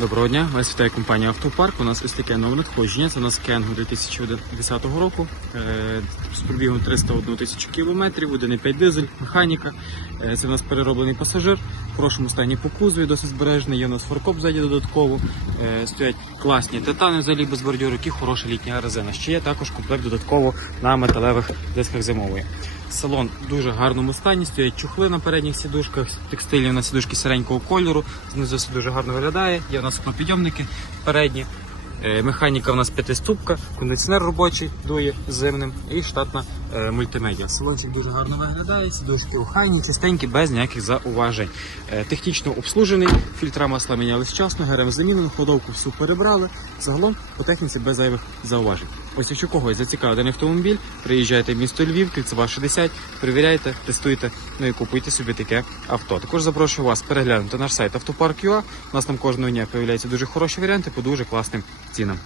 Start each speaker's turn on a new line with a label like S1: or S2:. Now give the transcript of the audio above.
S1: Доброго дня, вас вітає компанія Автопарк. У нас ось таке нове надходження. Це у нас Кенгу 2010 року е, з пробігом 301 тисячу кілометрів, 1,5 дизель, механіка. Е, Це у нас перероблений пасажир. В хорошому стані по кузові, досить збережений. Є у нас форкоп ззаді додатково. Е, Стоять класні титани взагалі без бордюрок і хороша літня резина. Ще є також комплект додатково на металевих дисках зимової. Салон в дуже гарному стані, стоять чухли на передніх сідушках, текстильні на сідушки сиренького кольору, знизу все дуже гарно виглядає. Є у нас склопідйомники передні, Е, механіка у нас п'ятиступка, кондиціонер робочий дує зимним і штатна е, мультимедіа. Салончик дуже гарно виглядає, сідушки охайні, чистенькі, без ніяких зауважень. Е, технічно обслужений, фільтра масла мінялись вчасно, ГРМ замінено, ходовку всю перебрали. Загалом по техніці без зайвих зауважень. Ось якщо когось зацікавлений автомобіль, приїжджайте в місто Львів, кільцева 60, перевіряйте, тестуйте, ну і купуйте собі таке авто. Також запрошую вас переглянути наш сайт Автопарк.ua. У нас там кожного дня появляються дуже хороші варіанти по дуже класним цінам.